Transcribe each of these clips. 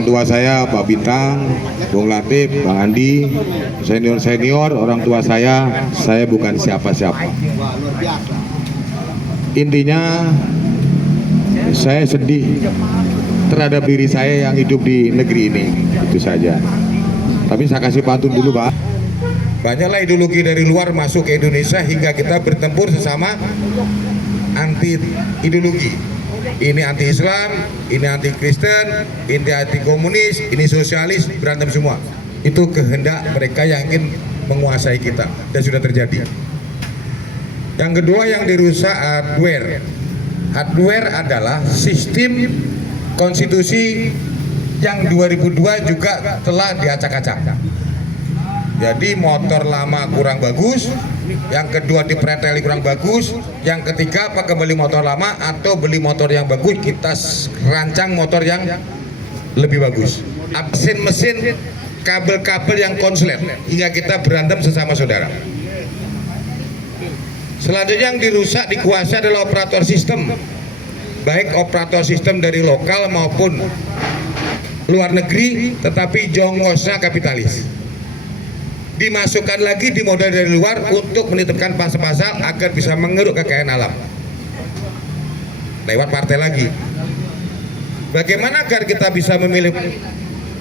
orang tua saya, Pak Bintang, Bung Latif, Bang Andi, senior-senior, orang tua saya bukan siapa-siapa. Intinya, saya sedih terhadap diri saya yang hidup di negeri ini, itu saja. Tapi saya kasih pantun dulu, Pak. Banyaklah ideologi dari luar masuk ke Indonesia hingga kita bertempur sesama anti ideologi. Ini anti Islam, ini anti Kristen, ini anti komunis, ini sosialis, berantem semua. Itu kehendak mereka yang ingin menguasai kita dan sudah terjadi. Yang kedua yang dirusak hardware. Hardware adalah sistem konstitusi yang 2002 juga telah diacak-acak. Jadi motor lama kurang bagus, yang kedua dipreteli kurang bagus, yang ketiga apa kembali motor lama atau beli motor yang bagus, kita rancang motor yang lebih bagus. Mesin-mesin, kabel-kabel yang konslet hingga kita berantem sesama saudara. Selanjutnya yang dirusak, dikuasai adalah operator sistem, baik operator sistem dari lokal maupun luar negeri, tetapi jongosnya kapitalis. Dimasukkan lagi di modal dari luar untuk menitipkan pasal-pasal agar bisa mengeruk kekayaan alam lewat partai lagi. Bagaimana agar kita bisa memilih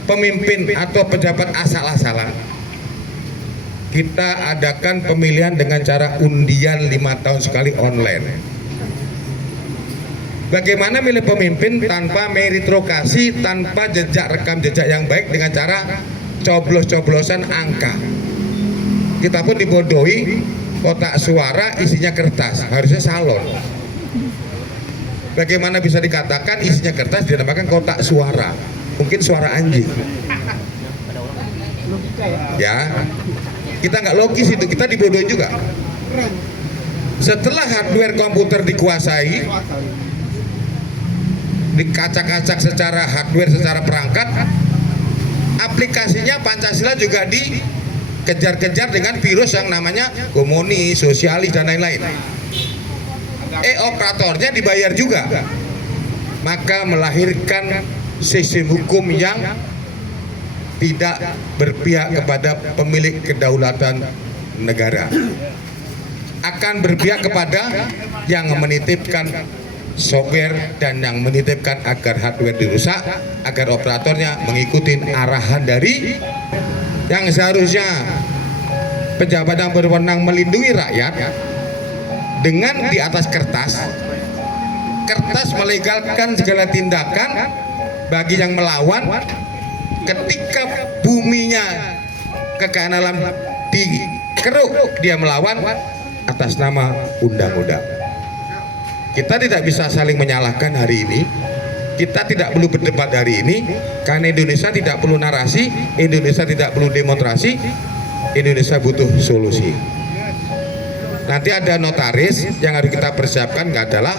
pemimpin atau pejabat asal-asalan? Kita adakan pemilihan dengan cara undian 5 tahun sekali online. Bagaimana milih pemimpin tanpa meritokrasi, tanpa jejak rekam jejak yang baik dengan cara coblos-coblosan angka. Kita pun dibodohi, kotak suara isinya kertas, harusnya salon. Bagaimana bisa dikatakan isinya kertas dinamakan kotak suara? Mungkin suara anjing. Ya, kita nggak logis itu, kita dibodohi juga. Setelah hardware komputer dikuasai, dikacak-kacak secara hardware, secara perangkat, aplikasinya Pancasila juga dikejar-kejar dengan virus yang namanya komunis, sosialis, dan lain-lain. Operatornya dibayar juga, maka melahirkan sistem hukum yang tidak berpihak kepada pemilik kedaulatan negara, akan berpihak kepada yang menitipkan software dan yang menitipkan agar hardware dirusak, agar operatornya mengikuti arahan dari yang seharusnya pejabat yang berwenang melindungi rakyat. Dengan di atas kertas melegalkan segala tindakan bagi yang melawan. Ketika buminya kekayaan alam dikeruk, dia melawan atas nama undang-undang. Kita tidak bisa saling menyalahkan hari ini. Kita tidak perlu berdebat hari ini, karena Indonesia tidak perlu narasi, Indonesia tidak perlu demonstrasi, Indonesia butuh solusi. Nanti ada notaris yang harus kita persiapkan, adalah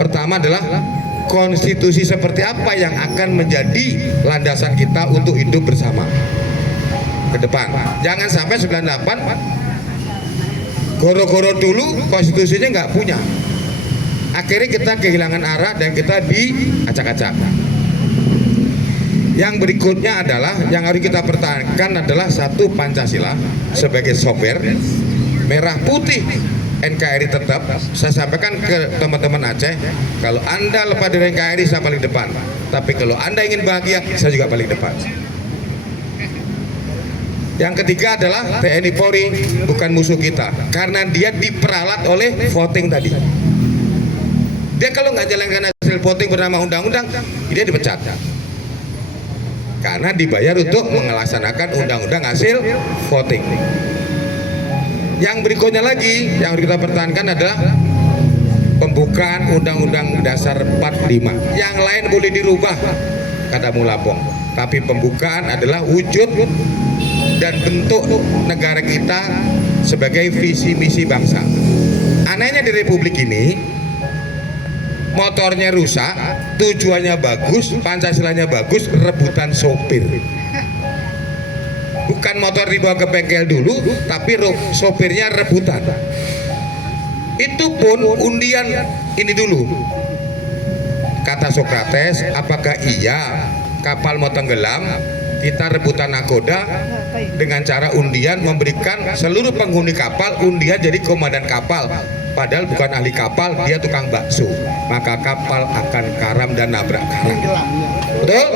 pertama adalah konstitusi seperti apa yang akan menjadi landasan kita untuk hidup bersama ke depan. Jangan sampai 98 goro-goro dulu konstitusinya nggak punya, akhirnya kita kehilangan arah dan kita diacak-acak. Yang berikutnya adalah yang harus kita pertahankan adalah satu, Pancasila sebagai software merah putih. NKRI tetap, saya sampaikan ke teman-teman Aceh, kalau Anda lepas dari NKRI saya paling depan, tapi kalau Anda ingin bahagia saya juga paling depan. Yang ketiga adalah TNI Polri bukan musuh kita, karena dia diperalat oleh voting tadi. Dia kalau nggak jalankan hasil voting bernama undang-undang, dia dipecat, karena dibayar untuk melaksanakan undang-undang hasil voting. Yang berikutnya lagi yang harus kita pertahankan adalah pembukaan Undang-Undang Dasar 45. Yang lain boleh dirubah, kata Mulapong, tapi pembukaan adalah wujud dan bentuk negara kita sebagai visi misi bangsa. Anehnya di Republik ini, motornya rusak, tujuannya bagus, Pancasilanya bagus, rebutan sopir. Bukan motor dibawa ke bengkel dulu, tapi sopirnya rebutan. Itu pun undian ini dulu, kata Sokrates, apakah iya kapal mau tenggelam kita rebutan nakoda dengan cara undian, memberikan seluruh penghuni kapal undian jadi komandan kapal, padahal bukan ahli kapal, dia tukang bakso, maka kapal akan karam dan nabrak karang. Betul?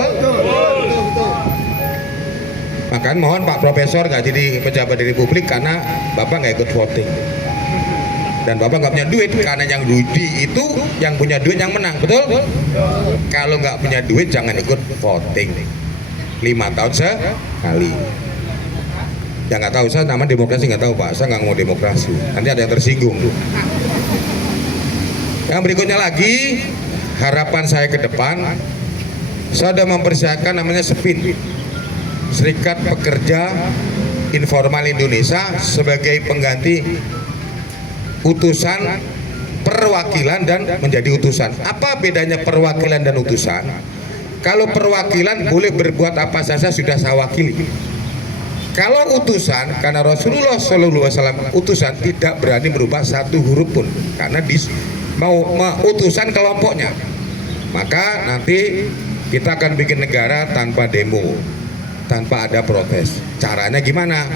Makanya mohon Pak Profesor nggak jadi pejabat di Republik karena Bapak nggak ikut voting dan Bapak nggak punya duit, karena yang rudi itu yang punya duit yang menang. Betul? Kalau nggak punya duit jangan ikut voting 5 tahun sekali. Yang nggak tahu, saya nama demokrasi nggak tahu Pak, saya nggak mau demokrasi, nanti ada yang tersinggung. Yang berikutnya lagi, harapan saya ke depan, saya sudah mempersiapkan namanya SPIN, Serikat Pekerja Informal Indonesia, sebagai pengganti utusan perwakilan dan menjadi utusan. Apa bedanya perwakilan dan utusan? Kalau perwakilan boleh berbuat apa saja sudah saya wakili. Kalau utusan, karena Rasulullah SAW utusan tidak berani merubah satu huruf pun, karena mau utusan kelompoknya. Maka nanti kita akan bikin negara tanpa demo, tanpa ada protes. Caranya gimana?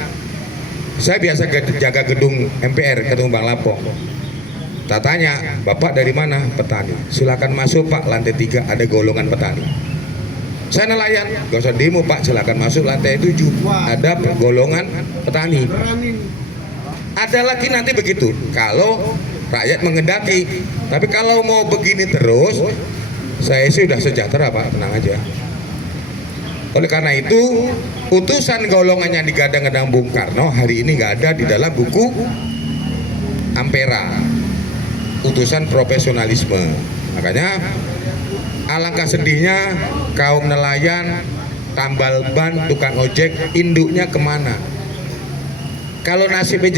Saya biasa jaga gedung MPR, gedung Bang Lapong. Tak tanya, Bapak dari mana? Petani. Silakan masuk Pak, lantai 3 ada golongan petani. Saya nelayan, gak usah demo Pak, silakan masuk lantai 7 ada golongan petani. Ada lagi nanti begitu, kalau rakyat mengendaki. Tapi kalau mau begini terus, saya sih udah sejahtera Pak, tenang aja. Oleh karena itu, utusan golongan yang digadang-gadang Bung Karno hari ini nggak ada di dalam buku Ampera, utusan profesionalisme. Makanya alangkah sedihnya kaum nelayan, tambal ban, tukang ojek, induknya kemana? Kalau nasibnya